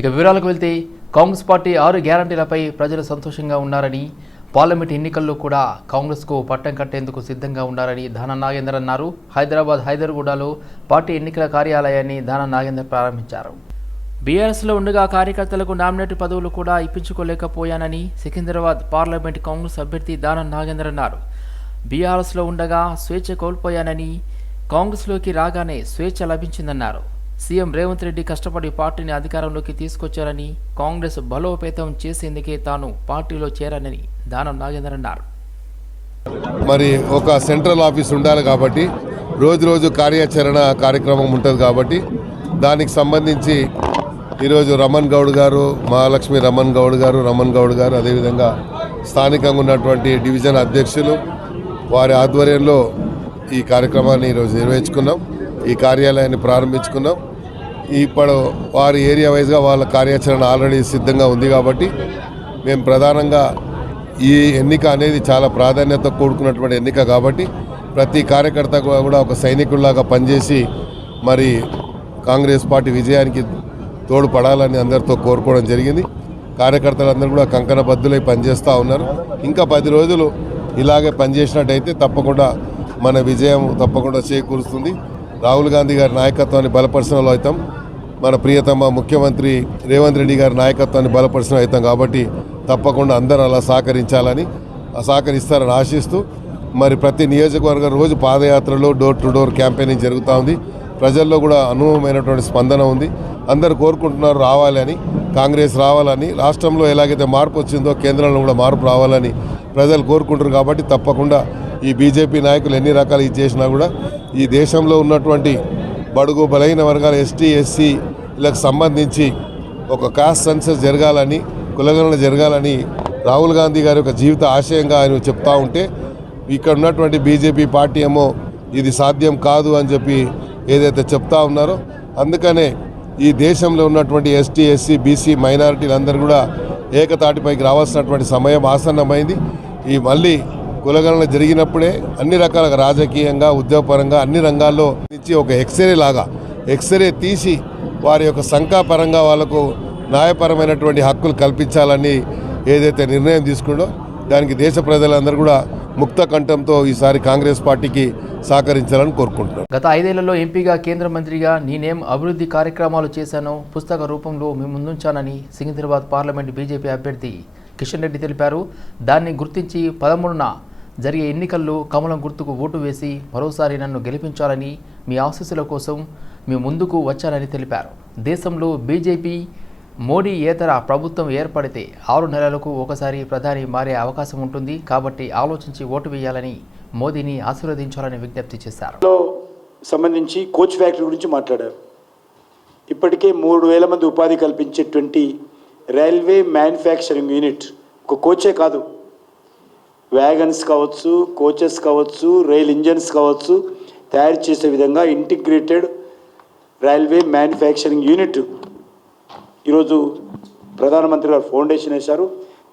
ఇక వివరాలకు వెళ్తే కాంగ్రెస్ పార్టీ ఆరు గ్యారంటీలపై ప్రజలు సంతోషంగా ఉన్నారని పార్లమెంట్ ఎన్నికల్లో కూడా కాంగ్రెస్కు పట్టం కట్టేందుకు సిద్ధంగా ఉన్నారని దాన నాగేందర్ అన్నారు. హైదరాబాద్ హైదర్గూడలో పార్టీ ఎన్నికల కార్యాలయాన్ని దాన నాగేందర్ ప్రారంభించారు. బీఆర్ఎస్లో ఉండగా కార్యకర్తలకు నామినేట్ పదవులు కూడా ఇప్పించుకోలేకపోయానని సికింద్రాబాద్ పార్లమెంట్ కాంగ్రెస్ అభ్యర్థి దానం నాగేందర్ అన్నారు. బీఆర్ఎస్లో ఉండగా స్వేచ్ఛ కోల్పోయానని కాంగ్రెస్లోకి రాగానే స్వేచ్ఛ లభించిందన్నారు. సీఎం రేవంత్ రెడ్డి కష్టపడి పార్టీని అధికారంలోకి తీసుకొచ్చారని కాంగ్రెస్ బలోపేతం చేసేందుకే తాను పార్టీలో చేరానని దానం నాగేందర్ అన్నారు. మరి ఒక సెంట్రల్ ఆఫీస్ ఉండాలి కాబట్టి రోజు రోజు కార్యాచరణ కార్యక్రమం ఉంటుంది కాబట్టి దానికి సంబంధించి ఈరోజు రమణ్ గౌడ్ గారు మహాలక్ష్మి రమణ్ గౌడ్ గారు రమణ్ గౌడ్ గారు అదేవిధంగా స్థానికంగా ఉన్నటువంటి డివిజన్ అధ్యక్షులు వారి ఆధ్వర్యంలో ఈ కార్యక్రమాన్ని ఈరోజు నిర్వహించుకున్నాం. ఈ కార్యాలయాన్ని ప్రారంభించుకున్నాం. ఇప్పుడు వారి ఏరియా వైజ్గా వాళ్ళ కార్యాచరణ ఆల్రెడీ సిద్ధంగా ఉంది కాబట్టి మేము ప్రధానంగా ఈ ఎన్నిక అనేది చాలా ప్రాధాన్యత కూడుకున్నటువంటి ఎన్నిక కాబట్టి ప్రతి కార్యకర్త కూడా ఒక సైనికుల్లాగా పనిచేసి మరి కాంగ్రెస్ పార్టీ విజయానికి తోడ్పడాలని అందరితో కోరుకోవడం జరిగింది. కార్యకర్తలందరూ కూడా కంకణ బద్దులై పనిచేస్తూ ఉన్నారు. ఇంకా పది రోజులు ఇలాగే పనిచేసినట్టయితే తప్పకుండా మన విజయం తప్పకుండా చేకూరుస్తుంది. రాహుల్ గాంధీ గారి నాయకత్వాన్ని బలపరిచిన అవుతాం. మన ప్రియతమ ముఖ్యమంత్రి రేవంత్ రెడ్డి గారి నాయకత్వాన్ని బలపరిచిన అవుతాం కాబట్టి తప్పకుండా అందరూ అలా సహకరించాలని సహకరిస్తారని ఆశిస్తూ మరి ప్రతి నియోజకవర్గం రోజు పాదయాత్రలు డోర్ టు డోర్ క్యాంపెయినింగ్ జరుగుతూ ఉంది. ప్రజల్లో కూడా అనుభవమైనటువంటి స్పందన ఉంది. అందరు కోరుకుంటున్నారు రావాలని కాంగ్రెస్ రావాలని రాష్ట్రంలో ఎలాగైతే మార్పు వచ్చిందో కేంద్రంలో కూడా మార్పు రావాలని ప్రజలు కోరుకుంటారు కాబట్టి తప్పకుండా ఈ బీజేపీ నాయకులు ఎన్ని రకాలు ఇది చేసినా కూడా ఈ దేశంలో ఉన్నటువంటి బడుగు బలైన వర్గాల ఎస్టీ ఎస్సీలకు సంబంధించి ఒక కాస్ట్ సెన్సస్ జరగాలని కులగణన జరగాలని రాహుల్ గాంధీ గారి యొక్క జీవిత ఆశయంగా ఆయన చెప్తా ఉంటే ఇక్కడ ఉన్నటువంటి బీజేపీ పార్టీ ఏమో ఇది సాధ్యం కాదు అని చెప్పి ఏదైతే చెప్తా ఉన్నారో అందుకనే ఈ దేశంలో ఉన్నటువంటి ఎస్టీ ఎస్సీ బీసీ మైనారిటీలందరూ కూడా ఏకతాటిపైకి రావాల్సినటువంటి సమయం ఆసన్నమైంది. ఈ మళ్ళీ కులగణన జరిగినప్పుడే అన్ని రకాల రాజకీయంగా ఉద్యోగపరంగా అన్ని రంగాల్లో నుంచి ఒక ఎక్స్రే లాగా ఎక్స్రే తీసి వారి యొక్క సంఖ్యాపరంగా వాళ్ళకు న్యాయపరమైనటువంటి హక్కులు కల్పించాలని ఏదైతే నిర్ణయం తీసుకుందో దానికి దేశ ప్రజలందరూ కూడా ముక్త కంఠంతో ఈసారి కాంగ్రెస్ పార్టీకి సహకరించాలని కోరుకుంటున్నాను గత ఐదేళ్ళలో ఎంపీగా కేంద్ర మంత్రిగా నేనేం అభివృద్ధి కార్యక్రమాలు చేశానో పుస్తక రూపంలో మేము ముందుంచానని సికింద్రాబాద్ పార్లమెంట్ బీజేపీ అభ్యర్థి కిషన్ రెడ్డి తెలిపారు. దాన్ని గుర్తించి పదమూడున జరిగే ఎన్నికల్లో కమలం గుర్తుకు ఓటు వేసి మరోసారి నన్ను గెలిపించాలని మీ ఆశీస్సుల కోసం మీ ముందుకు వచ్చానని తెలిపారు. దేశంలో బీజేపీ మోడీ ఏతర ప్రభుత్వం ఏర్పడితే ఆరు నెలలకు ఒకసారి ప్రధాని మారే అవకాశం ఉంటుంది. కాబట్టి ఆలోచించి ఓటు వేయాలని మోదీని ఆశీర్వదించాలని విజ్ఞప్తి చేశారు. సంబంధించి కోచ్ ఫ్యాక్టరీ గురించి మాట్లాడారు. ఇప్పటికే మూడు వేల మంది ఉపాధి కల్పించేటువంటి రైల్వే మ్యానుఫ్యాక్చరింగ్ యూనిట్ ఒక కోచే కాదు వ్యాగన్స్ కావచ్చు కోచెస్ కావచ్చు రైల్ ఇంజన్స్ కావచ్చు తయారు చేసే విధంగా ఇంటిగ్రేటెడ్ రైల్వే మ్యానుఫ్యాక్చరింగ్ యూనిట్ ఈరోజు ప్రధానమంత్రి గారు ఫౌండేషన్ వేశారు.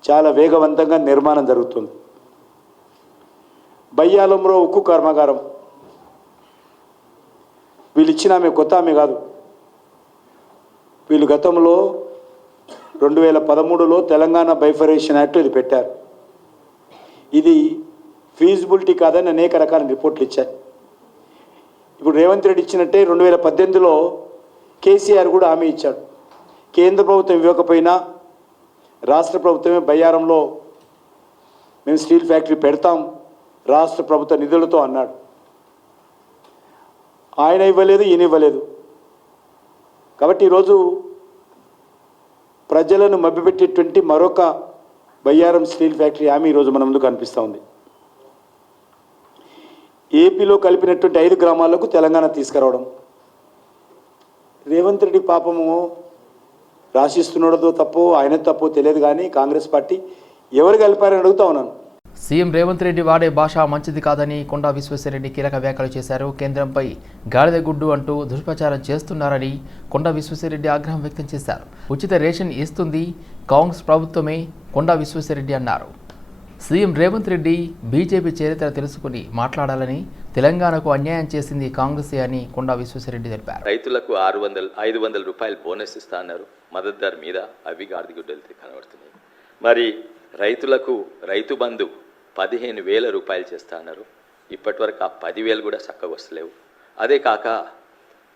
చాలా వేగవంతంగా నిర్మాణం జరుగుతుంది. బయ్యాలంలో ఉక్కు కర్మాగారం. వీళ్ళు ఇచ్చిన ఆమె కొత్త ఆమె కాదు. వీళ్ళు గతంలో రెండు వేల పదమూడులో తెలంగాణ బైఫరేషన్ యాక్ట్ ఇది పెట్టారు. ఇది ఫీజిబిలిటీ కాదని అనేక రకాల రిపోర్ట్లు ఇచ్చాయి. ఇప్పుడు రేవంత్ రెడ్డి ఇచ్చినట్టే రెండు వేల పద్దెనిమిదిలో కేసీఆర్ కూడా హామీ ఇచ్చాడు. కేంద్ర ప్రభుత్వం ఇవ్వకపోయినా రాష్ట్ర ప్రభుత్వమే బయ్యారంలో మేము స్టీల్ ఫ్యాక్టరీ పెడతాం రాష్ట్ర ప్రభుత్వ నిధులతో అన్నాడు. ఆయన ఇవ్వలేదు ఈయన ఇవ్వలేదు. కాబట్టి ఈరోజు ప్రజలను మభ్యపెట్టేటువంటి మరొక బయ్యారం స్టీల్ ఫ్యాక్టరీ హామీ ఈరోజు మన ముందు కనిపిస్తూ ఉంది. ఏపీలో కలిపినటువంటి ఐదు గ్రామాలకు తెలంగాణ తీసుకురావడం. రేవంత్ రెడ్డి పాపము రాసిస్తున్నడదో తప్పో ఆయన తప్పో తెలియదు కానీ కాంగ్రెస్ పార్టీ ఎవరు కలిపారని అడుగుతా ఉన్నాను. సీఎం రేవంత్ రెడ్డి వాడే భాష మంచిది కాదని కొండా విశ్వేశ్వరరెడ్డి కీలక వ్యాఖ్యలు చేశారు. కేంద్రంపై గాడిద గుడ్డు అంటూ దుష్ప్రచారం చేస్తున్నారని కొండా విశ్వేశ్వరరెడ్డి ఆగ్రహం వ్యక్తం చేశారు. ఉచిత రేషన్ ఇస్తుంది కాంగ్రెస్ ప్రభుత్వమే కొండా విశ్వేశ్వరరెడ్డి అన్నారు. సీఎం రేవంత్ రెడ్డి బీజేపీ చరిత్ర తెలుసుకుని మాట్లాడాలని తెలంగాణకు అన్యాయం చేసింది కాంగ్రెసే అని కొండా విశ్వేశ్వరరెడ్డి తెలిపారు. రైతులకు ఆరు వందలు ఐదు వందల రూపాయలు బోనస్ ఇస్తా అన్నారు. మద్దతు ధర మీద అవి గాడిదగుడ్డలు కనబడుతున్నాయి. మరి రైతులకు రైతు బంధు పదిహేను వేల రూపాయలు చేస్తా అన్నారు. ఇప్పటి వరకు ఆ పదివేలు కూడా చక్కగా వస్తలేవు. అదే కాక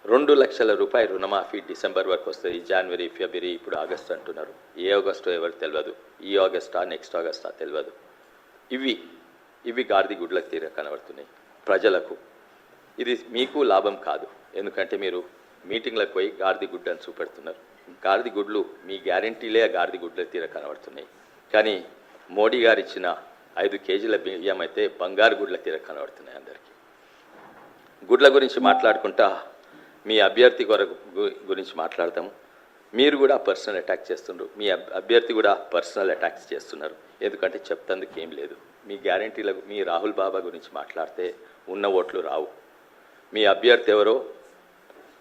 రెండు లక్షల రూపాయల రుణమాఫీ డిసెంబర్ వరకు వస్తుంది. జనవరి ఫిబ్రవరి ఇప్పుడు ఆగస్ట్ అంటున్నారు. ఏ ఆగస్టు ఎవరు తెలియదు ఈ ఆగస్టా నెక్స్ట్ ఆగస్టా తెలియదు ఇవి ఇవి గాడిది గుడ్లకు తీర కనబడుతున్నాయి. ప్రజలకు. ఇది మీకు లాభం కాదు. ఎందుకంటే మీరు మీటింగ్లకు పోయి గాడిద గుడ్డని చూపెడుతున్నారు. గాడిద గుడ్లు మీ గ్యారంటీలే ఆ గాడిద గుడ్ల తీర కనబడుతున్నాయి. కానీ మోడీ గారు ఇచ్చిన ఐదు కేజీల బియ్యం అయితే బంగారు గుడ్ల తీర కనబడుతున్నాయి అందరికీ. గుడ్ల గురించి మాట్లాడుకుంటా మీ అభ్యర్థి కొరకు గురించి మాట్లాడతాము మీరు కూడా పర్సనల్ అటాక్ చేస్తున్నారు మీ అభ్యర్థి కూడా పర్సనల్ అటాక్స్ చేస్తున్నారు. ఎందుకంటే చెప్తందుకు ఏం లేదు. మీ గ్యారంటీలకు మీ రాహుల్ బాబా గురించి మాట్లాడితే ఉన్న ఓట్లు రావు. మీ అభ్యర్థి ఎవరో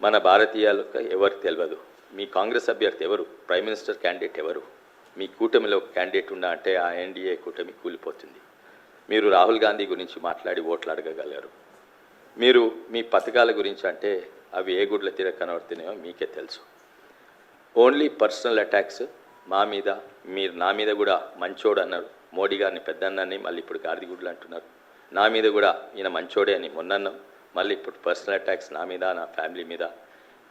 మన భారతీయులకు ఎవరు తెలియదు మీ కాంగ్రెస్ అభ్యర్థి ఎవరు? ప్రైమ్ మినిస్టర్ క్యాండిడేట్ ఎవరు? మీ కూటమిలో క్యాండిడేట్ ఉన్నా అంటే ఆ ఎన్డీఏ కూటమి కూలిపోతుంది. మీరు రాహుల్ గాంధీ గురించి మాట్లాడి ఓట్లు అడగగలరు. మీరు మీ పథకాల గురించి అంటే అవి ఏ గుడ్ల తీర కనబడుతున్నాయో మీకే తెలుసు. ఓన్లీ పర్సనల్ అటాక్స్ మా మీద మీరు నా మీద కూడా మంచోడు అన్నారు. మోడీ గారిని పెద్దన్నని మళ్ళీ ఇప్పుడు గాడిద గుడ్లు అంటున్నారు. నా మీద కూడా ఈయన మంచోడే అని మొన్నన్నాం. మళ్ళీ ఇప్పుడు పర్సనల్ అటాక్స్ నా మీద నా ఫ్యామిలీ మీద.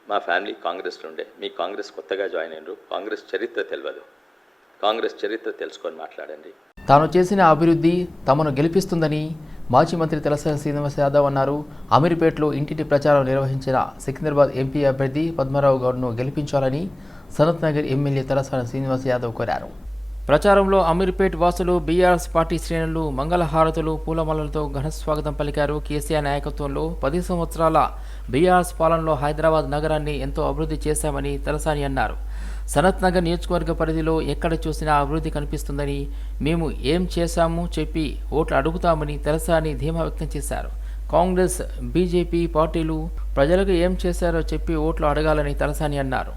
మా ఫ్యామిలీ కాంగ్రెస్లో ఉండే. మీ కాంగ్రెస్ కొత్తగా జాయిన్ అయినరు. కాంగ్రెస్ చరిత్ర తెలియదు కాంగ్రెస్ చరిత్ర తెలుసుకొని మాట్లాడండి. తాను చేసిన అభివృద్ధి తమను గెలిపిస్తుందని మాజీ మంత్రి తలసాని శ్రీనివాస్ యాదవ్ అన్నారు. అమీర్పేటలో ఇంటింటి ప్రచారం నిర్వహించిన సికింద్రాబాద్ ఎంపీ అభ్యర్థి పద్మారావు గౌడ్ను గెలిపించాలని సనత్ నగర్ ఎమ్మెల్యే తలసాని శ్రీనివాస్ యాదవ్ కోరారు. ప్రచారంలో అమీర్పేట్ వాసులు బీఆర్ఎస్ పార్టీ శ్రేణులు మంగళహారతులు పూలమాలలతో ఘన స్వాగతం పలికారు కేసీఆర్ నాయకత్వంలో పది సంవత్సరాల బీఆర్ఎస్ పాలనలో హైదరాబాద్ నగరాన్ని ఎంతో అభివృద్ధి చేశామని తలసాని అన్నారు. సనత్ నగర్ నియోజకవర్గ పరిధిలో ఎక్కడ చూసినా అభివృద్ధి కనిపిస్తుందని మేము ఏం చేశాము చెప్పి ఓట్లు అడుగుతామని తలసాని ధీమా వ్యక్తం చేశారు. కాంగ్రెస్ బీజేపీ పార్టీలు ప్రజలకు ఏం చేశారో చెప్పి ఓట్లు అడగాలని తలసాని అన్నారు.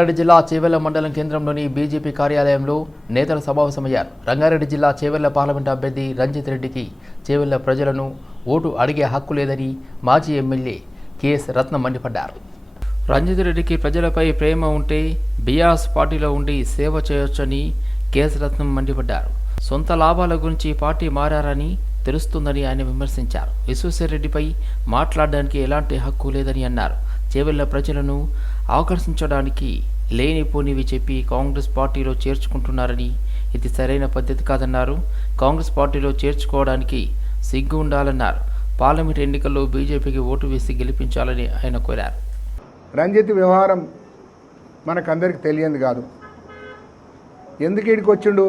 రంగారెడ్డి జిల్లా చేవెళ్ళ మండలం కేంద్రంలోని బీజేపీ కార్యాలయంలో నేతలు సమావేశమయ్యారు. రంగారెడ్డి జిల్లా చేవెళ్ళ పార్లమెంటు అభ్యర్థి రంజిత్ రెడ్డికి చేవెళ్ళ ప్రజలను ఓటు అడిగే హక్కు లేదని మాజీ ఎమ్మెల్యే కెఎస్ రత్నం మండిపడ్డారు. రంజిత్ రెడ్డికి ప్రజలపై ప్రేమ ఉంటే బీఆర్ఎస్ పార్టీలో ఉండి సేవ చేయొచ్చని కెఎస్ రత్నం మండిపడ్డారు. సొంత లాభాల గురించి పార్టీ మారారని తెలుస్తుందని ఆయన విమర్శించారు. విశ్వేశ్వరరెడ్డిపై మాట్లాడడానికి ఎలాంటి హక్కు లేదని అన్నారు. చేవెళ్ళ ప్రజలను ఆకర్షించడానికి లేనిపోనివి చెప్పి కాంగ్రెస్ పార్టీలో చేర్చుకుంటున్నారని ఇది సరైన పద్ధతి కాదన్నారు. కాంగ్రెస్ పార్టీలో చేర్చుకోవడానికి సిగ్గు ఉండాలన్నారు. పార్లమెంట్ ఎన్నికల్లో బీజేపీకి ఓటు వేసి గెలిపించాలని ఆయన కోరారు. రంజిత్ వ్యవహారం మనకందరికి తెలియంది కాదు. ఎందుకు ఇక్కడికి వచ్చిండు?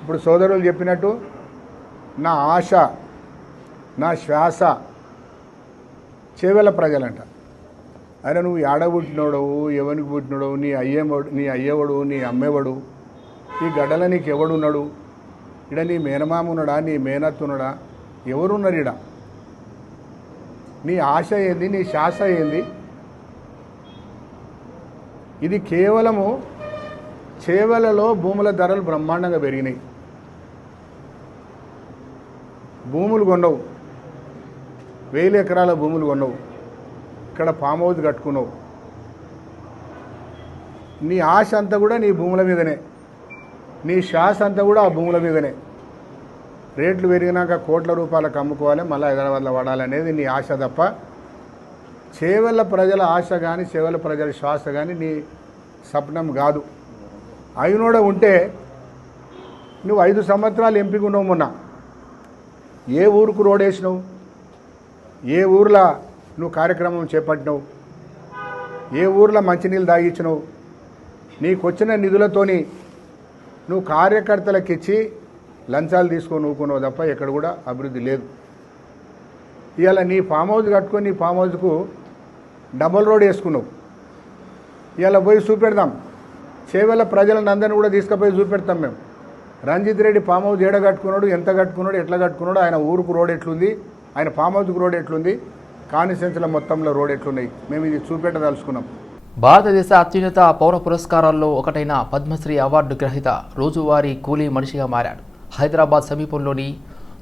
ఇప్పుడు సోదరులు చెప్పినట్టు నా ఆశ నా శ్వాస చేవెల ప్రజలంట. ఆయన నువ్వు ఏడ పుట్టినోడవు ఎవరికి పుట్టినోడవు నీ అయ్యేవాడు నీ అయ్యేవాడు నీ అమ్మేవాడు ఈ గడ్డల నీకు ఎవడున్నాడు ఇడ నీ మేనమామ ఉన్నాడా? నీ మేనత్తు ఉన్నాడా? ఎవరున్నారు ఇడ నీ ఆశ ఏంది? నీ శాస ఏంది? ఇది కేవలము చేవలలో భూముల ధరలు బ్రహ్మాండంగా పెరిగినాయి. భూములు కొనవు వేల ఎకరాల భూములు కొనవు ఇక్కడ ఫామ్ హౌస్ కట్టుకున్నావు. నీ ఆశ అంతా కూడా నీ భూముల మీదనే. నీ శ్వాస అంతా కూడా ఆ భూముల మీదనే. రేట్లు పెరిగినాక కోట్ల రూపాయలకు అమ్ముకోవాలి మళ్ళీ హైదరాబాద్లో వాడాలనేది నీ ఆశ తప్ప చేవెళ్ళ ప్రజల ఆశ కానీ చేవెళ్ళ ప్రజల శ్వాస కానీ నీ స్వప్నం కాదు. అయినోడ ఉంటే నువ్వు ఐదు సంవత్సరాలు ఎంపిక ఉన్నావు మొన్న. ఏ ఊరుకు రోడ్ వేసినావు? ఏ ఊర్లో నువ్వు కార్యక్రమం చేపట్టినవు. ఏ ఊర్లో మంచినీళ్ళు తాగించినావు. నీకు వచ్చిన నిధులతోని నువ్వు కార్యకర్తలకు ఇచ్చి లంచాలు తీసుకొని ఊకున్నావు తప్ప ఎక్కడ కూడా అభివృద్ధి లేదు. ఇవాళ నీ ఫామ్ హౌస్ కట్టుకొని నీ ఫామ్ హౌస్కు డబల్ రోడ్ వేసుకున్నావు. ఇవాళ పోయి చూపెడదాం. చేవెళ్ళ ప్రజలను అందరిని కూడా తీసుకుపోయి చూపెడతాం మేము. రంజిత్ రెడ్డి ఫామ్ హౌస్ ఏడ కట్టుకున్నాడు ఎంత కట్టుకున్నాడు ఎట్లా కట్టుకున్నాడు ఆయన ఊరుకు రోడ్ ఎట్లుంది ఆయన ఫామ్ హౌస్కు రోడ్ ఎట్లుంది కాన్స్టిట్యున్సీల మొత్తంలో రోడ్ ఎట్లున్నాయి? మేము ఇది చూపెట్టదలుచుకున్నాం. భారతదేశ అత్యున్నత పౌర పురస్కారాల్లో ఒకటైన పద్మశ్రీ అవార్డు గ్రహీత రోజువారీ కూలీ మనిషిగా మారాడు. హైదరాబాద్ సమీపంలోని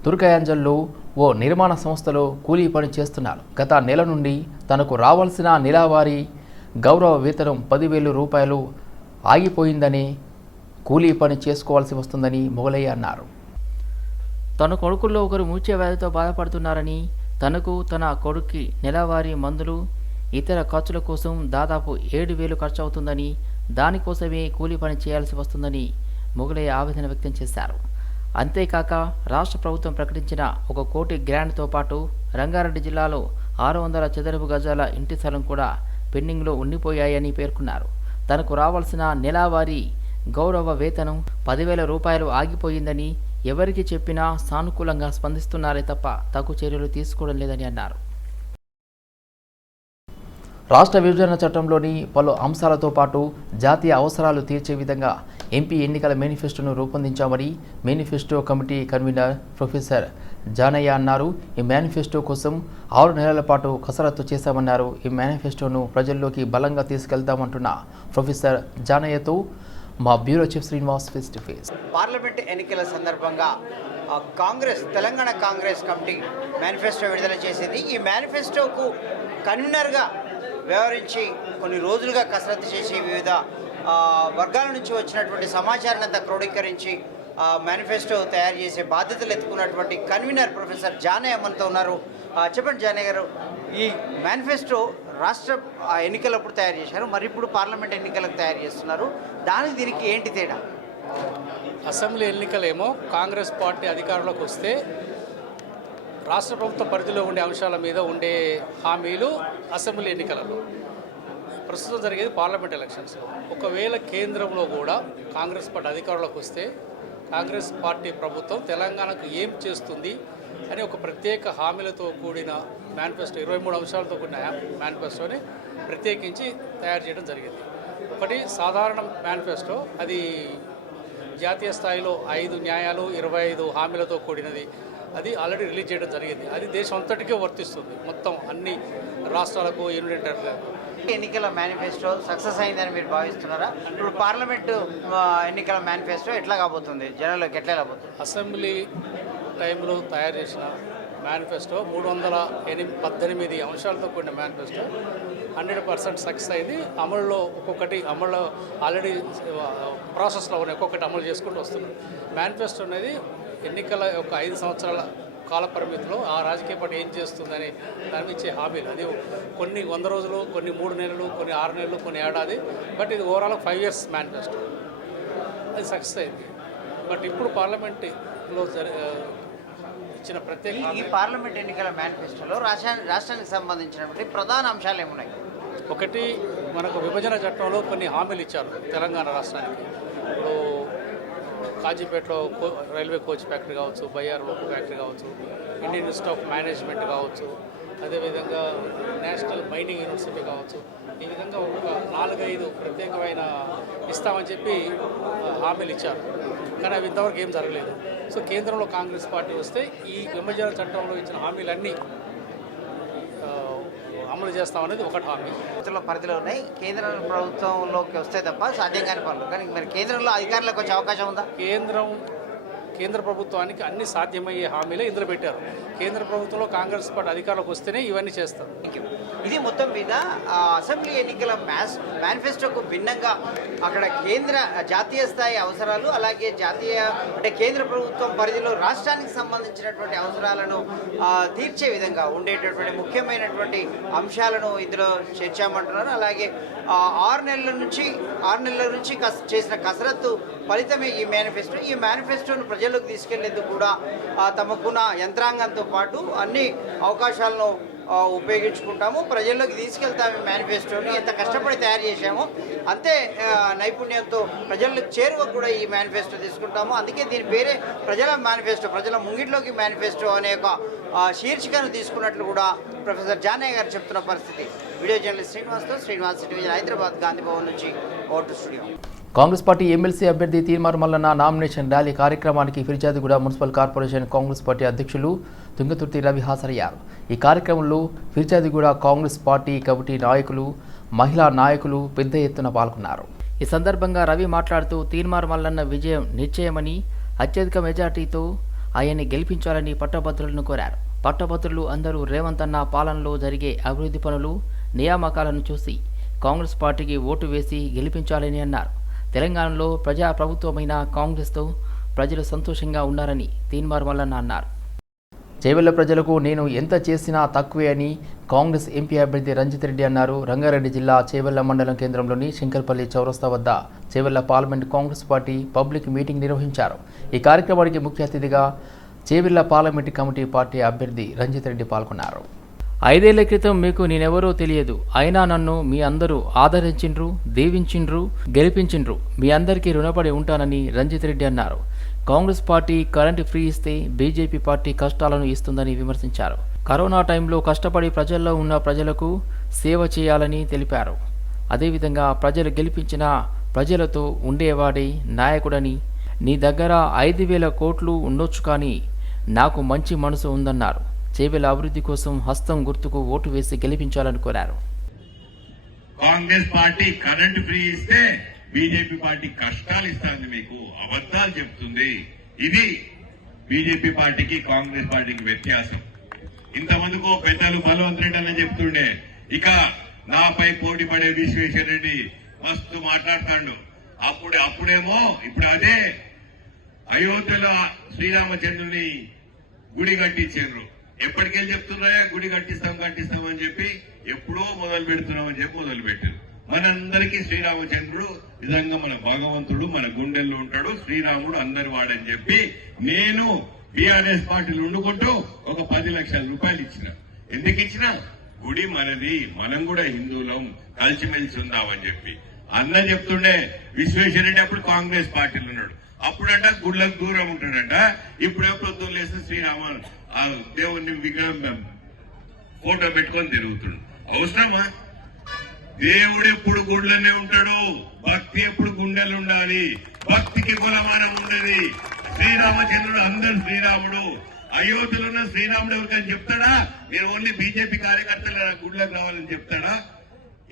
దుర్గాయాంజల్లో ఓ నిర్మాణ సంస్థలో కూలీ పని చేస్తున్నారు గత నెల నుండి తనకు రావాల్సిన నెలవారీ గౌరవ వేతనం పదివేలు రూపాయలు ఆగిపోయిందని కూలీ పని చేసుకోవాల్సి వస్తుందని మొగలయ్య అన్నారు. తన కొడుకుల్లో ఒకరు మూర్ఛ వ్యాధితో బాధపడుతున్నారని తనకు తన కొడుక్కి నెలవారీ మందులు ఇతర ఖర్చుల కోసం దాదాపు ఏడు వేలు ఖర్చు అవుతుందని దానికోసమే కూలీ పని చేయాల్సి వస్తుందని మొగలయ్య ఆవేదన వ్యక్తం చేశారు. అంతేకాక రాష్ట్ర ప్రభుత్వం ప్రకటించిన ఒక కోటి గ్రాండ్తో పాటు రంగారెడ్డి జిల్లాలో ఆరు వందల చదరపు గజాల ఇంటి స్థలం కూడా పెండింగ్లో ఉండిపోయాయని పేర్కొన్నారు. తనకు రావాల్సిన నెలవారీ గౌరవ వేతనం పదివేల రూపాయలు ఆగిపోయిందని ఎవరికి చెప్పినా సానుకూలంగా స్పందిస్తున్నారే తప్ప తగు చర్యలు తీసుకోవడం లేదని అన్నారు. రాష్ట్ర విభజన చట్టంలోని పలు అంశాలతో పాటు జాతీయ అవసరాలు తీర్చే విధంగా ఎంపీ ఎన్నికల మేనిఫెస్టోను రూపొందించామని manifesto committee convener professor Janaiah అన్నారు. ఈ మేనిఫెస్టో కోసం ఆరు నెలల పాటు కసరత్తు చేశామన్నారు. ఈ మేనిఫెస్టోను ప్రజల్లోకి బలంగా తీసుకెళ్తామంటున్న ప్రొఫెసర్ జానయ్యతో మా bureau chief Srinivas face to face parliament ఎన్నికల సందర్భంగా Congress Telangana Congress committee manifesto విడుదల చేసింది. ఈ మేనిఫెస్టోకు కన్వీనర్గా వ్యవహరించి కొన్ని రోజులుగా కసరత్తు చేసి వివిధ వర్గాల నుంచి వచ్చినటువంటి సమాచారాన్ని అంతా క్రోడీకరించి మేనిఫెస్టో తయారు చేసే బాధ్యతలు ఎత్తుకున్నటువంటి కన్వీనర్ ప్రొఫెసర్ జానయ్య మనతో ఉన్నారు. చెప్పండి జానయ్య గారు ఈ మేనిఫెస్టో రాష్ట్ర ఎన్నికలప్పుడు తయారు చేశారు మరి ఇప్పుడు పార్లమెంట్ ఎన్నికలకు తయారు చేస్తున్నారు. దానికి దీనికి ఏంటి తేడా? అసెంబ్లీ ఎన్నికలేమో కాంగ్రెస్ పార్టీ అధికారంలోకి వస్తే రాష్ట్ర ప్రభుత్వ పరిధిలో ఉండే అంశాల మీద ఉండే హామీలు అసెంబ్లీ ఎన్నికలలో. ప్రస్తుతం జరిగేది పార్లమెంట్ ఎలక్షన్స్లో ఒకవేళ కేంద్రంలో కూడా కాంగ్రెస్ పార్టీ అధికారంలోకి వస్తే కాంగ్రెస్ పార్టీ ప్రభుత్వం తెలంగాణకు ఏం చేస్తుంది అని ఒక ప్రత్యేక హామీలతో కూడిన మేనిఫెస్టో ఇరవై మూడు అంశాలతో కూడిన మేనిఫెస్టోని ప్రత్యేకించి తయారు చేయడం జరిగింది. ఒకటి సాధారణ మేనిఫెస్టో అది జాతీయ స్థాయిలో ఐదు న్యాయాలు ఇరవై ఐదు హామీలతో కూడినది. అది ఆల్రెడీ రిలీజ్ చేయడం జరిగింది. అది దేశం అంతటికే వర్తిస్తుంది. మొత్తం అన్ని రాష్ట్రాలకు యూనియన్ టెరిటరీలకు ఎన్నికల మేనిఫెస్టో సక్సెస్ అయిందని మీరు భావిస్తున్నారా? ఇప్పుడు పార్లమెంటు ఎన్నికల మేనిఫెస్టో ఎట్లా కాబోతుంది? జనాల్లోకి ఎట్లా కాబోతుంది? అసెంబ్లీ టైంలో తయారు చేసిన మేనిఫెస్టో మూడు వందల ఎనిమిది పద్దెనిమిది అంశాలతో కూడిన మేనిఫెస్టో. హండ్రెడ్ పర్సెంట్ సక్సెస్ అయింది. అమలులో ఒక్కొక్కటి అమలు ఆల్రెడీ ప్రాసెస్లో ఉన్నాయి ఒక్కొక్కటి అమలు చేసుకుంటూ వస్తున్నాం మేనిఫెస్టో అనేది ఎన్నికల యొక్క ఐదు సంవత్సరాల కాల పరిమితిలో ఆ రాజకీయ పార్టీ ఏం చేస్తుందని దాని ఇచ్చే హామీలు. అది కొన్ని వంద రోజులు కొన్ని మూడు నెలలు కొన్ని ఆరు నెలలు కొన్ని ఏడాది బట్ ఇది ఓవరాల్ ఫైవ్ ఇయర్స్ మేనిఫెస్టో అది సక్సెస్ అయింది. బట్ ఇప్పుడు పార్లమెంట్లో ఇచ్చిన ప్రత్యేక ఈ- పార్లమెంట్ ఎన్నికల మేనిఫెస్టోలో రాష్ట్రా రాష్ట్రానికి సంబంధించినటువంటి ప్రధాన అంశాలు ఏమున్నాయి? ఒకటి మనకు విభజన చట్టంలో కొన్ని హామీలు ఇచ్చారు తెలంగాణ రాష్ట్రానికి. కాజీపేటలో కో రైల్వే కోచ్ ఫ్యాక్టరీ కావచ్చు బయ్యార్ లోకో ఫ్యాక్టరీ కావచ్చు ఇండియన్ ఇన్స్టిట్యూట్ ఆఫ్ మేనేజ్మెంట్ కావచ్చు అదేవిధంగా నేషనల్ మైనింగ్ యూనివర్సిటీ కావచ్చు ఈ విధంగా ఒక నాలుగైదు ప్రత్యేకమైన ఇస్తామని చెప్పి హామీలు ఇచ్చారు. కానీ అవి ఇంతవరకు ఏం జరగలేదు. సో కేంద్రంలో కాంగ్రెస్ పార్టీ వస్తే ఈ విభజన చట్టంలో ఇచ్చిన హామీలన్నీ అమలు చేస్తామనేది ఒకటి హామీ. పరిధిలో ఉన్నాయి. కేంద్ర ప్రభుత్వంలోకి వస్తే తప్ప సాధ్యం కాని పనులు. కానీ మరి కేంద్రంలో అధికారులకు వచ్చే అవకాశం ఉందా? కేంద్రం కేంద్ర ప్రభుత్వానికి అన్ని సాధ్యమయ్యే హామీలే ఇందులో పెట్టారు. కేంద్ర ప్రభుత్వంలో కాంగ్రెస్ పార్టీ అధికారంలోకి వస్తేనే ఇవన్నీ చేస్తారు. ఇది మొత్తం మీద అసెంబ్లీ ఎన్నికల మ్యాస్ మేనిఫెస్టోకు భిన్నంగా అక్కడ కేంద్ర జాతీయ స్థాయి అవసరాలు అలాగే జాతీయ అంటే కేంద్ర ప్రభుత్వం పరిధిలో రాష్ట్రానికి సంబంధించినటువంటి అవసరాలను తీర్చే విధంగా ఉండేటటువంటి ముఖ్యమైనటువంటి అంశాలను ఇందులో చేర్చామంటున్నారు. అలాగే ఆరు నెలల నుంచి ఆరు నెలల నుంచి కస్ చేసిన కసరత్తు ఫలితమే ఈ మేనిఫెస్టో. ఈ మేనిఫెస్టోను ప్రజల్లోకి తీసుకెళ్ళేందుకు కూడా తమకున్న యంత్రాంగంతో పాటు అన్ని అవకాశాలను ఉపయోగించుకుంటాము ప్రజల్లోకి తీసుకెళ్తాము మేనిఫెస్టోని ఎంత కష్టపడి తయారు చేశామో అంతే నైపుణ్యంతో ప్రజలకు చేరువ కూడా ఈ మేనిఫెస్టో తీసుకుంటాము. అందుకే దీని పేరే ప్రజల మేనిఫెస్టో ప్రజల ముంగిట్లోకి మేనిఫెస్టో అనే ఒక శీర్షికను తీసుకున్నట్లు కూడా ప్రొఫెసర్ జానయ్య గారు చెప్తున్న పరిస్థితి. వీడియో జర్నలిస్ట్ శ్రీనివాస్తో శ్రీనివాస్ డివిజన్ హైదరాబాద్ గాంధీ భవన్ నుంచి vote studio. Congress party MLC అభ్యర్థి తీర్మార్ మల్లన్న నామినేషన్ ర్యాలీ కార్యక్రమానికి Peerzadiguda municipal corporation Congress party అధ్యక్షులు తుంగతుర్తి రవి హాజరయ్యారు. ఈ కార్యక్రమంలో ఫిర్జాదిగూడ కాంగ్రెస్ పార్టీ కమిటీ నాయకులు మహిళా నాయకులు పెద్ద ఎత్తున పాల్గొన్నారు. ఈ సందర్భంగా రవి మాట్లాడుతూ తీర్మార్ మల్లన్న విజయం నిశ్చయమని అత్యధిక మెజార్టీతో ఆయన్ని గెలిపించాలని పట్టభద్రులను కోరారు. పట్టభద్రులు అందరూ రేవంత్ అన్న పాలనలో జరిగే అభివృద్ధి పనులు నియామకాలను చూసి కాంగ్రెస్ పార్టీకి ఓటు వేసి గెలిపించాలని అన్నారు. తెలంగాణలో ప్రజా ప్రభుత్వమైన కాంగ్రెస్తో ప్రజలు సంతోషంగా ఉన్నారని తీన్మార్ మల్లన్న అన్నారు. చేవెళ్ళ ప్రజలకు నేను ఎంత చేసినా తక్కువే అని కాంగ్రెస్ ఎంపీ అభ్యర్థి రంజిత్ రెడ్డి అన్నారు. రంగారెడ్డి జిల్లా చేవెళ్ళ మండలం కేంద్రంలోని శంకర్పల్లి చౌరస్తా వద్ద Chevella parliament Congress party public meeting నిర్వహించారు. ఈ కార్యక్రమానికి ముఖ్య అతిథిగా చేవెళ్ళ పార్లమెంట్ కమిటీ పార్టీ అభ్యర్థి రంజిత్ రెడ్డి పాల్గొన్నారు. ఐదేళ్ళ క్రితం మీకు నేనెవరో తెలియదు. అయినా నన్ను మీ అందరూ ఆదరించిండ్రు దీవించిండ్రు గెలిపించిండ్రు. మీ అందరికీ రుణపడి ఉంటానని రంజిత్ రెడ్డి అన్నారు. కాంగ్రెస్ పార్టీ కరెంటు ఫ్రీ ఇస్తే బీజేపీ పార్టీ కష్టాలను ఇస్తుందని విమర్శించారు. కరోనా టైంలో కష్టపడి ప్రజల్లో ఉన్న ప్రజలకు సేవ చేయాలని తెలిపారు. అదేవిధంగా ప్రజలు గెలిపించిన ప్రజలతో ఉండేవాడే నాయకుడని నీ దగ్గర ఐదు వేల కోట్లు ఉండొచ్చు కానీ నాకు మంచి మనసు ఉందన్నారు. చేవెల అభివృద్ధి కోసం హస్తం గుర్తుకు ఓటు వేసి గెలిపించాలని కోరారు. కాంగ్రెస్ పార్టీ కరెంట్ ఫ్రీ ఇస్తే బీజేపీ పార్టీ కష్టాలు ఇస్తుంది మీకు అబద్ధాలు చెప్తుంది. ఇది బీజేపీ పార్టీకి కాంగ్రెస్ పార్టీకి వ్యత్యాసం. ఇంతమందికి పెద్దలు బలవంత్ అని చెప్తుండే. ఇక నాపై పోటీ పడే విశ్వేశ్వర రెడ్డి మస్తు మాట్లాడతాడు. అప్పుడు అప్పుడేమో ఇప్పుడు అదే అయోధ్యలో శ్రీరామచంద్రుని గుడి కట్టించారు ఎప్పటికెళ్ళి చెప్తున్నాయా గుడి కట్టిస్తాం కట్టిస్తాం అని చెప్పి ఎప్పుడో మొదలు పెడుతున్నాం అని చెప్పి మొదలు పెట్టారు. మనందరికీ శ్రీరామచంద్రుడు నిజంగా మన భగవంతుడు మన గుండెల్లో ఉంటాడు శ్రీరాముడు అందరి వాడని చెప్పి నేను బీఆర్ఎస్ పార్టీలు వండుకుంటూ ఒక పది లక్షల రూపాయలు ఇచ్చిన. ఎందుకు ఇచ్చిన? గుడి మనది మనం కూడా హిందువులం కలిసిమెలిసి ఉందామని చెప్పి. అన్న చెప్తుండే విశ్వేశ్వరరెడ్డి అప్పుడు కాంగ్రెస్ పార్టీలు ఉన్నాడు. అప్పుడంట గుళ్ళకు దూరం ఉంటాడంట. ఇప్పుడే పొద్దున్న లేస్తే శ్రీరామ దేవుణ్ణి విగ్రహం ఫోటో పెట్టుకొని తిరుగుతుండు అవసరమా? దేవుడు ఎప్పుడు గుడ్లనే ఉంటాడు భక్తి ఎప్పుడు గుండెలు ఉండాలి భక్తికి కులమానం ఉండేది. శ్రీరామచంద్రుడు అందరు శ్రీరాముడు. అయోధ్యలో ఉన్న శ్రీరాముడు ఎవరికని చెప్తాడా? మీరు ఓన్లీ బీజేపీ కార్యకర్తలు గుడ్లకు రావాలని చెప్తాడా?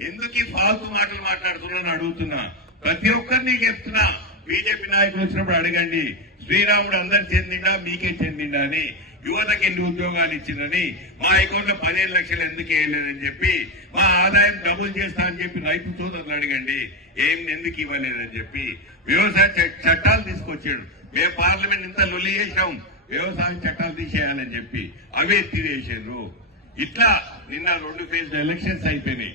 ఎందుకు ఈ ఫాల్తు మాటలు మాట్లాడుతున్నాను అడుగుతున్నా? ప్రతి ఒక్కరిని చెప్తున్నా. బీజేపీ నాయకులు వచ్చినప్పుడు అడగండి శ్రీరాముడు అందరు చెందిండా? మీకే చెందిండా? అని యువతకి ఎన్ని ఉద్యోగాలు ఇచ్చిందని మా అకౌంట్లో పదిహేను లక్షలు ఎందుకు వేయలేదని చెప్పి మా ఆదాయం డబుల్ చేస్తా అని చెప్పి రైతు సోదరులు అడగండి ఏం ఎందుకు ఇవ్వలేదని చెప్పి వ్యవసాయ చ- చట్టాలు తీసుకొచ్చాడు. మేము పార్లమెంట్ ఇంత లొల్లి చేసాం వ్యవసాయ చట్టాలు తీసేయాలని చెప్పి అవే తీసేసారు ఇట్లా నిన్న రెండు ఫేజ్ ఎలక్షన్స్ అయిపోయినాయి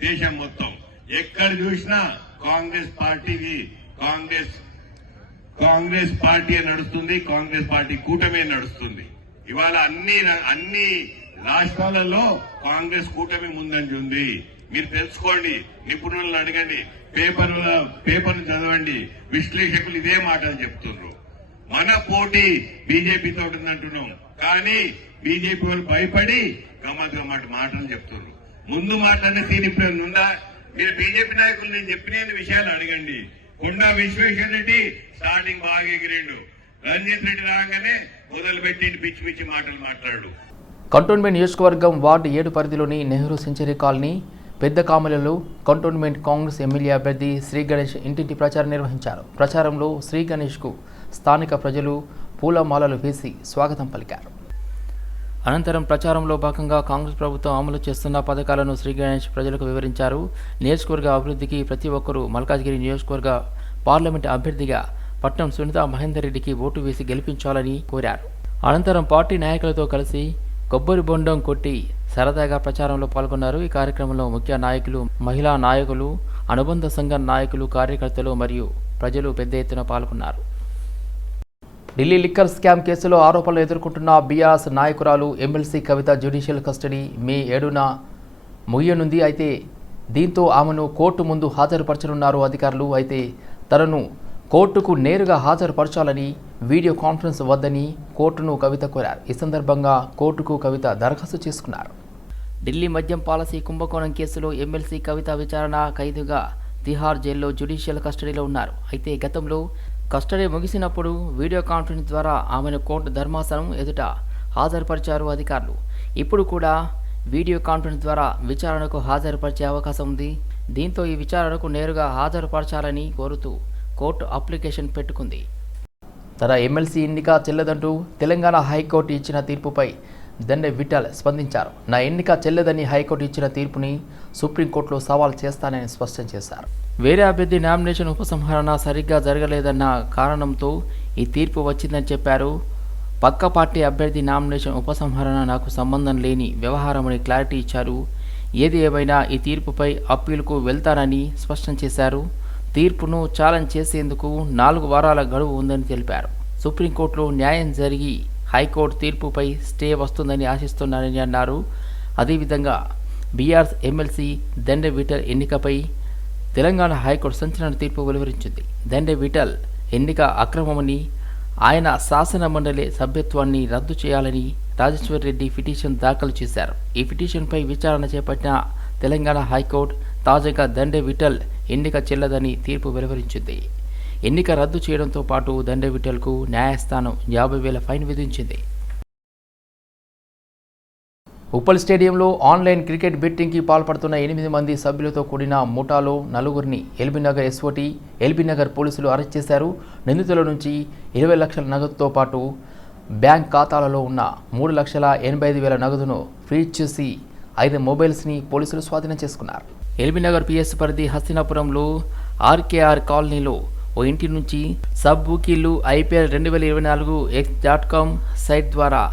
దేశం మొత్తం. ఎక్కడ చూసినా కాంగ్రెస్ పార్టీకి కాంగ్రెస్ కాంగ్రెస్ పార్టీ నడుస్తుంది కాంగ్రెస్ పార్టీ కూటమి నడుస్తుంది. ఇవాళ అన్ని అన్ని రాష్ట్రాలలో కాంగ్రెస్ కూటమి ముందంజ ఉంది మీరు తెలుసుకోండి నిపుణులను అడగండి పేపర్ పేపర్ చదవండి విశ్లేషకులు ఇదే మాటలు చెప్తున్నారు మన పోటీ బీజేపీతో ఉందంటున్నాం కానీ బీజేపీ వాళ్ళు భయపడి గమ్మత్ మాటలు చెప్తున్నారు ముందు మాట్లాడిన సీన్ ఇప్పుడు ఉందా? మీరు బీజేపీ నాయకులు నేను చెప్పిన విషయాలు అడగండి. కొండా విశ్వేశ్వర రెడ్డి స్టార్టింగ్ బాగా ఎగిరిండు. రంజిత్ రెడ్డి రాగానే మొదలుపెట్టి పిచ్చి పిచ్చి మాటలు మాట్లాడు. కంటోన్మెంట్ నియోజకవర్గం వార్డు ఏడు పరిధిలోని నెహ్రూ సెంచరీ కాలనీ పెద్ద కామలలో కంటోన్మెంట్ కాంగ్రెస్ ఎమ్మెల్యే అభ్యర్థి శ్రీ గణేష్ ఇంటింటి ప్రచారం నిర్వహించారు. ప్రచారంలో శ్రీ గణేష్కు స్థానిక ప్రజలు పూలమాలలు వేసి స్వాగతం పలికారు. అనంతరం ప్రచారంలో భాగంగా కాంగ్రెస్ ప్రభుత్వం అమలు చేస్తున్న పథకాలను శ్రీ గణేష్ ప్రజలకు వివరించారు. నియోజకవర్గ అభివృద్ధికి ప్రతి ఒక్కరూ మల్కాజ్గిరి నియోజకవర్గ పార్లమెంట్ అభ్యర్థిగా పట్నం సునీత మహేందర్ రెడ్డికి ఓటు వేసి గెలిపించాలని కోరారు. అనంతరం పార్టీ నాయకులతో కలిసి కొబ్బరి బొండం కొట్టి సరదాగా ప్రచారంలో పాల్గొన్నారు. ఈ కార్యక్రమంలో ముఖ్య నాయకులు మహిళా నాయకులు అనుబంధ సంఘం నాయకులు కార్యకర్తలు మరియు ప్రజలు పెద్ద ఎత్తున పాల్గొన్నారు. ఢిల్లీ లిక్కర్ స్కామ్ కేసులో ఆరోపణలు ఎదుర్కొంటున్న బీఆర్ఎస్ నాయకురాలు MLC Kavitha judicial custody May ఏడున ముగియనుంది. అయితే దీంతో ఆమెను కోర్టు ముందు హాజరుపరచనున్నారు అధికారులు. అయితే తనను కోర్టుకు నేరుగా హాజరుపరచాలని వీడియో కాన్ఫరెన్స్ వద్దని కోర్టును కవిత కోరారు. ఈ సందర్భంగా కోర్టుకు కవిత దరఖాస్తు చేసుకున్నారు. ఢిల్లీ మద్యం పాలసీ కుంభకోణం కేసులో ఎమ్మెల్సీ కవిత విచారణ ఖైదుగా తిహార్ జైల్లో జ్యుడిషియల్ కస్టడీలో ఉన్నారు. అయితే గతంలో కస్టడీ ముగిసినప్పుడు వీడియో కాన్ఫరెన్స్ ద్వారా ఆమెను కోర్టు ధర్మాసనం ఎదుట హాజరుపరిచారు అధికారులు. ఇప్పుడు కూడా వీడియో కాన్ఫరెన్స్ ద్వారా విచారణకు హాజరుపరిచే అవకాశం ఉంది. దీంతో ఈ విచారణకు నేరుగా హాజరుపరచాలని కోరుతూ కోర్టు అప్లికేషన్ పెట్టుకుంది. తన ఎమ్మెల్సీ ఎన్నిక చెల్లదంటూ తెలంగాణ హైకోర్టు ఇచ్చిన తీర్పుపై దండె విఠల్ స్పందించారు. నా ఎన్నిక చెల్లదని హైకోర్టు ఇచ్చిన తీర్పుని సుప్రీంకోర్టులో సవాల్ చేస్తానని స్పష్టం చేశారు. వేరే అభ్యర్థి నామినేషన్ ఉపసంహరణ సరిగ్గా జరగలేదన్న కారణంతో ఈ తీర్పు వచ్చిందని చెప్పారు. పక్క పార్టీ అభ్యర్థి నామినేషన్ ఉపసంహరణ నాకు సంబంధం లేని వ్యవహారమని క్లారిటీ ఇచ్చారు. ఏది ఏమైనా ఈ తీర్పుపై అప్పీలుకు వెళ్తానని స్పష్టం చేశారు. తీర్పును ఛాలెంజ్ చేసేందుకు నాలుగు వారాల గడువు ఉందని తెలిపారు. సుప్రీంకోర్టులో న్యాయం జరిగి హైకోర్టు తీర్పుపై స్టే వస్తుందని ఆశిస్తున్నానని అన్నారు. అదేవిధంగా బీఆర్స్ ఎమ్మెల్సీ దండె ఎన్నికపై తెలంగాణ హైకోర్టు సంచలన తీర్పు వెలువరించింది. దండె విఠల్ ఎన్నిక అక్రమమని ఆయన శాసన మండలి సభ్యత్వాన్ని రద్దు చేయాలని రాజేశ్వర్ రెడ్డి పిటిషన్ దాఖలు చేశారు. ఈ పిటిషన్పై విచారణ చేపట్టిన తెలంగాణ హైకోర్టు తాజాగా దండె విఠల్ ఎన్నిక చెల్లదని తీర్పు వెలువరించింది. ఎన్నిక రద్దు చేయడంతో పాటు దండె విఠల్కు న్యాయస్థానం యాభై వేల ఫైన్ విధించింది. ఉప్పల్ స్టేడియంలో ఆన్లైన్ క్రికెట్ బెట్టింగ్కి పాల్పడుతున్న ఎనిమిది మంది సభ్యులతో కూడిన ముఠాలో నలుగురిని ఎల్బీనగర్ ఎస్ఓటి ఎల్బీనగర్ పోలీసులు అరెస్ట్ చేశారు. నిందితుల నుంచి ఇరవై లక్షల నగదుతో పాటు బ్యాంక్ ఖాతాలలో ఉన్న మూడు లక్షల ఎనభై ఐదు వేల నగదును ఫ్రీజ్ చేసి ఐదు మొబైల్స్ని పోలీసులు స్వాధీనం చేసుకున్నారు. ఎల్బీనగర్ పిఎస్ పరిధి హస్తినాపురంలో ఆర్కేఆర్ కాలనీలో ఓ ఇంటి నుంచి సబ్ బుకీలు ఐపీఎల్ రెండు వేల ఇరవై నాలుగు ఎక్స్ డాట్ కామ్ సైట్ ద్వారా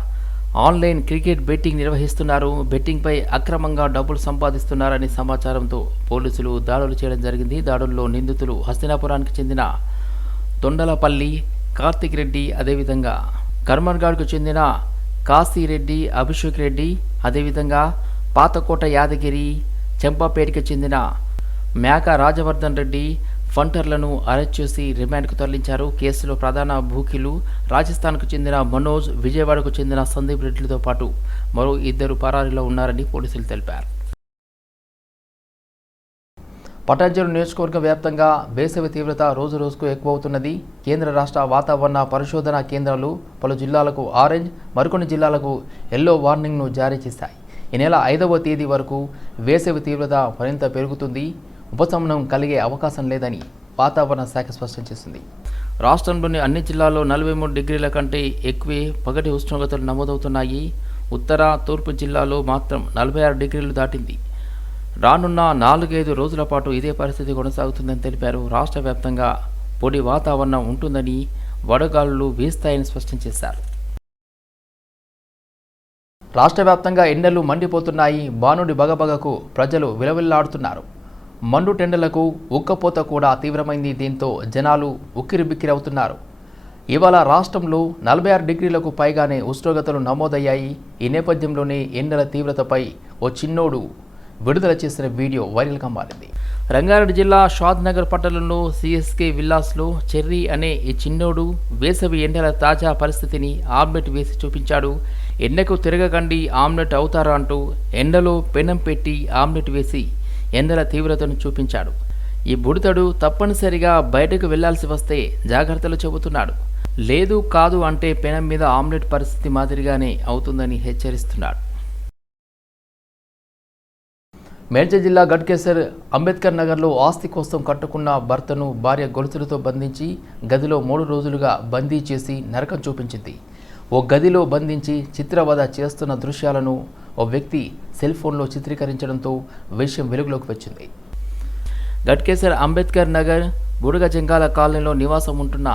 ఆన్లైన్ క్రికెట్ బెట్టింగ్ నిర్వహిస్తున్నారు. బెట్టింగ్పై అక్రమంగా డబ్బులు సంపాదిస్తున్నారని సమాచారంతో పోలీసులు దాడులు చేయడం జరిగింది. దాడుల్లో నిందితులు హస్తినాపురానికి చెందిన తొండలపల్లి కార్తిక్ రెడ్డి అదేవిధంగా కర్మన్గాడ్కు చెందిన కాశీరెడ్డి అభిషేక్ రెడ్డి అదేవిధంగా పాతకోట యాదగిరి చెంపాపేటకి చెందిన మేక రాజవర్ధన్ రెడ్డి ఫంటర్లను అరెస్ట్ చేసి రిమాండ్కు తరలించారు. కేసులో ప్రధాన భూకిలు రాజస్థాన్కు చెందిన మనోజ్ విజయవాడకు చెందిన సందీప్ రెడ్డిలతో పాటు మరో ఇద్దరు పరారీలో ఉన్నారని పోలీసులు తెలిపారు. పటాంజలి నియోజకవర్గ వ్యాప్తంగా వేసవి తీవ్రత రోజు రోజుకు ఎక్కువవుతున్నది. కేంద్ర రాష్ట్ర వాతావరణ పరిశోధన కేంద్రాలు పలు జిల్లాలకు ఆరెంజ్ మరికొన్ని జిల్లాలకు ఎల్లో వార్నింగ్ను జారీ చేశాయి. ఈ నెల ఐదవ తేదీ వరకు వేసవి తీవ్రత మరింత పెరుగుతుంది. ఉపశమనం కలిగే అవకాశం లేదని వాతావరణ శాఖ స్పష్టం చేసింది. రాష్ట్రంలోని అన్ని జిల్లాల్లో నలభై మూడు డిగ్రీల కంటే ఎక్కువే పగటి ఉష్ణోగ్రతలు నమోదవుతున్నాయి. ఉత్తర తూర్పు జిల్లాలో మాత్రం నలభై ఆరు డిగ్రీలు దాటింది. రానున్న నాలుగైదు రోజుల పాటు ఇదే పరిస్థితి కొనసాగుతుందని తెలిపారు. రాష్ట్ర వ్యాప్తంగా పొడి వాతావరణం ఉంటుందని వడగాలులు వీస్తాయని స్పష్టం చేశారు. రాష్ట్ర వ్యాప్తంగా ఎండలు మండిపోతున్నాయి. బానుడి బగబగకు ప్రజలు విలవిల్లాడుతున్నారు. మండు టెండలకు ఉక్కపోత కూడా తీవ్రమైంది దీంతో జనాలు ఉక్కిరిబిక్కిరవుతున్నారు. ఇవాళ రాష్ట్రంలో నలభై ఆరు డిగ్రీలకు పైగానే ఉష్ణోగ్రతలు నమోదయ్యాయి. ఈ నేపథ్యంలోనే ఎండల తీవ్రతపై ఓ చిన్నోడు విడుదల చేసిన వీడియో వైరల్గా మారింది. రంగారెడ్డి జిల్లా షాద్ నగర్ పట్టణంలో సిఎస్కే విల్లాస్లో చెర్రీ అనే ఈ చిన్నోడు వేసవి ఎండల తాజా పరిస్థితిని ఆమ్లెట్ వేసి చూపించాడు. ఎండకు తిరగకండి ఆమ్లెట్ అవుతారా అంటూ ఎండలో పెనం పెట్టి ఆమ్లెట్ వేసి ఎండల తీవ్రతను చూపించాడు. ఈ బుడతడు తప్పనిసరిగా బయటకు వెళ్ళాల్సి వస్తే జాగ్రత్తలు చెబుతున్నాడు. లేదు కాదు అంటే పెనం మీద ఆమ్లెట్ పరిస్థితి మాదిరిగానే అవుతుందని హెచ్చరిస్తున్నాడు. మేడ్చల్ జిల్లా గడ్కేసర్ అంబేద్కర్ నగర్లో ఆస్తి కోసం కట్టుకున్న భర్తను భార్య గొలుసులతో బంధించి గదిలో మూడు రోజులుగా బందీ చేసి నరకం చూపించింది. ఓ గదిలో బంధించి చిత్రవద చేస్తున్న దృశ్యాలను ఓ వ్యక్తి సెల్ ఫోన్లో చిత్రీకరించడంతో విషయం వెలుగులోకి వచ్చింది. గట్కేసర్ అంబేద్కర్ నగర్ బుడగ జంగాల కాలనీలో నివాసం ఉంటున్న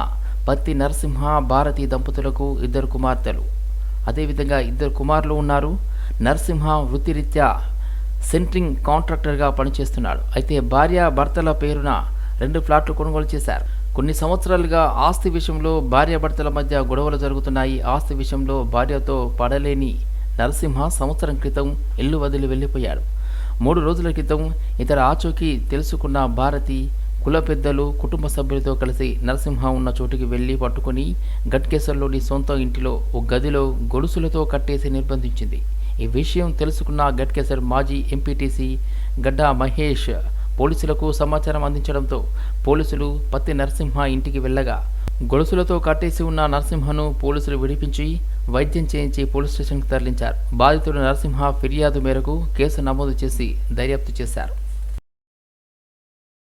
పత్తి నరసింహ భారతి దంపతులకు ఇద్దరు కుమార్తెలు. అదేవిధంగా ఇద్దరు కుమారులు ఉన్నారు. నరసింహ వృత్తిరీత్యా సెంట్రింగ్ కాంట్రాక్టర్గా పనిచేస్తున్నాడు. అయితే భార్య భర్తల పేరున రెండు ఫ్లాట్లు కొనుగోలు చేశారు. కొన్ని సంవత్సరాలుగా ఆస్తి విషయంలో భార్యాభర్తల మధ్య గొడవలు జరుగుతున్నాయి. ఆస్తి విషయంలో భార్యతో పడలేని నరసింహ సంవత్సరం క్రితం ఇల్లు వదిలి వెళ్ళిపోయాడు. మూడు రోజుల క్రితం ఇతర ఆచూకీ తెలుసుకున్న భారతి కుల పెద్దలు కుటుంబ సభ్యులతో కలిసి నరసింహ ఉన్న చోటుకి వెళ్ళి పట్టుకుని గట్కేశ్వర్లోని సొంత ఇంటిలో ఓ గదిలో గొలుసులతో కట్టేసి నిర్బంధించింది. ఈ విషయం తెలుసుకున్న గట్కేశ్వర్ మాజీ ఎంపీటీసీ గడ్డా మహేష్ పోలీసులకు సమాచారం అందించడంతో పోలీసులు పత్తి నరసింహ ఇంటికి వెళ్ళగా గొలుసులతో కట్టేసి ఉన్న నరసింహను పోలీసులు విడిపించి వైద్యం చేయించి పోలీస్ స్టేషన్కు తరలించారు. బాధితుడు నరసింహ ఫిర్యాదు మేరకు కేసు నమోదు చేసి దర్యాప్తు చేశారు.